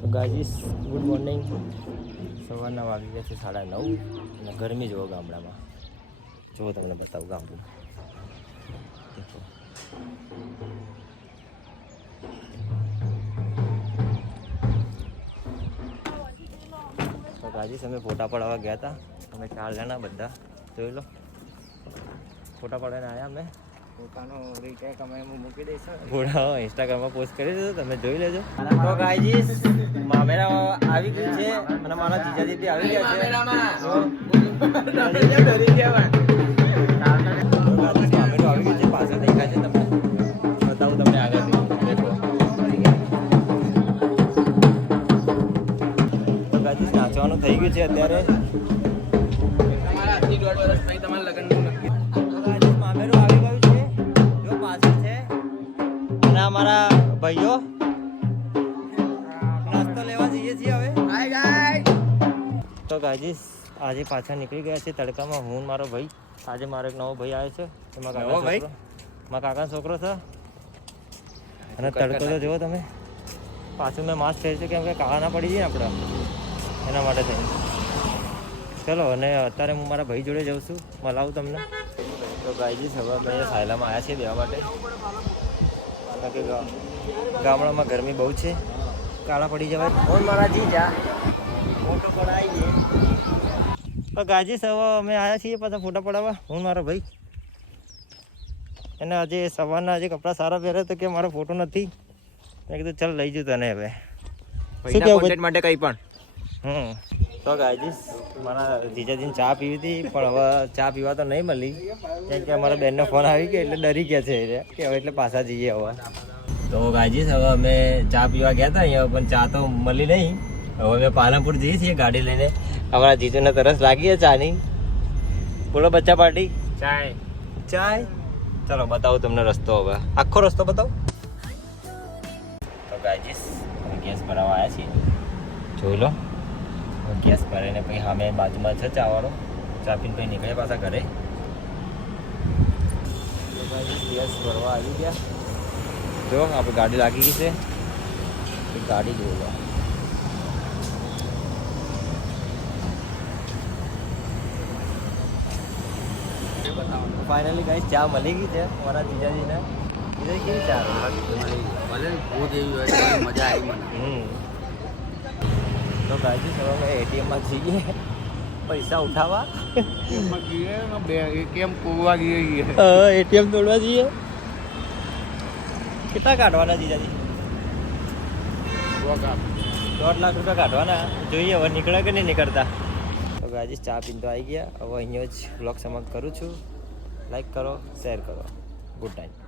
તો guys good morning. સવારના વાગી ગયા છે 9:30 અને ગરમી જુઓ ગામડામાં. જુઓ તમને બતાવું ગામડું. દેખો તો ગાઈસ અમે ફોટા પડાવવા ગયા હતા. અમે 4 જણા બધા જોઈ લો. ફોટા પડાવીને આવ્યા અમે. પોતાનો રીટેક અમે મૂકી દઈશું. ફોટા ઇન્સ્ટાગ્રામમાં પોસ્ટ કરી દઈશું, તમે જોઈ લેજો. તો ગાઈસ મામેરા આવી ગયું છે અને મારા જીજાજી બી આવી ગયા છે. મામેરો આવી ગયું છે, પાછળ દેખાય છે તમને. બતાવું તમને આગળથી. દેખો તો ગાઈસ નાચવાનું થઈ ગયું છે અત્યારે. મામેરો આવી ગયું છે, જો પાછળ છે. અને અમારા ભાઈઓ નાસ્તો લેવા જઈએ છીએ હવે. તો ગાઈસ આજે પાછા નીકળી ગયા છે તડકામાં. હું મારો ભાઈ. આજે મારો એક નવો ભાઈ આવ્યો છે. એમાં કાકાનો છોકરો છે. અને તડકો તો જુઓ તમે. પાછું મેં માસ્ક પહેર્યું છે કેમ કે કાળા ના પડી જાય ને આપણે, એના માટે થઈને. ચલો, અને અત્યારે હું મારા ભાઈ જોડે જાઉં છું, મળાવું તમને. તો ગાઈસ હવે અમે સાયલામાં આવ્યા છીએ બેવા માટે. કારણ કે ગામડામાં ગરમી બહુ છે, કાળા પડી જવાય. હું મારા જીજા ફોટો પડાવીએ. તો ગાઈસ હવે અમે આવ્યા છીએ પાછા ફોટા પડાવવા, હું મારો ભાઈ. એને આજે સવારના આજે કપડાં સારા પહેર્યા તો કે મારો ફોટો નથી. મેં કીધું ચાલ લઈ જઉં તને હવે. શું કહેવું માટે કંઈ પણ. તો ગાઈસ મારા જીજાજીને ચા પીવી હતી, પણ હવે ચા પીવા તો નહીં મળી. કેમ કે અમારા બેનનો ફોન આવી ગયો એટલે ડરી ગયા છે કે હવે એટલે પાછા જઈએ હવે. તો ગાઈસ હવે અમે ચા પીવા ગયા હતા અહીંયા, પણ ચા તો મળી નહીં. હવે અમે પાલનપુર જઈએ છીએ ગાડી લઈને. અમારા જીજુને તરસ લાગી છે ચાની. બોલો બચ્ચા પાર્ટી. ચાય. ચલો બતાવું તમને રસ્તો. હવે આખો રસ્તો બતાવું. તો ગાઈસ અમે ગેસ ભરાવા આવ્યા છીએ, જોઈ લો. ગેસ ભરીને પછી સામે બાજુમાં છે ચાવાળો. ચા પીને પછી નીકળ્યા પાછા ઘરે. ગેસ ભરવા આવી ગયા. જો આપણે ગાડી લાગી ગઈ છે. ગાડી જોઈ લો. ફાઇનલી ગાઈસ ચા મળી ગઈ છે મારા જીજાજીને. બીજા કેવી ચા ભલે બહુ જેવી હોય મજા આવી મને. તો ગાઈસ હવે અમે એટીએમમાં જઈએ પૈસા ઉઠાવવા. એટીએમ તોડવા જઈએ. કેટલા કાઢવાના જીજાજી? 1.5 લાખ રૂપિયા કાઢવાના. જોઈએ હવે નીકળે કે નહીં નીકળતા. તો ગાઈસ ચા પીને તો આવી ગયા. હવે અહીંયા જ બ્લોગ સમાપ્ત કરું છું. લાઈક કરો, શેર કરો. Good night.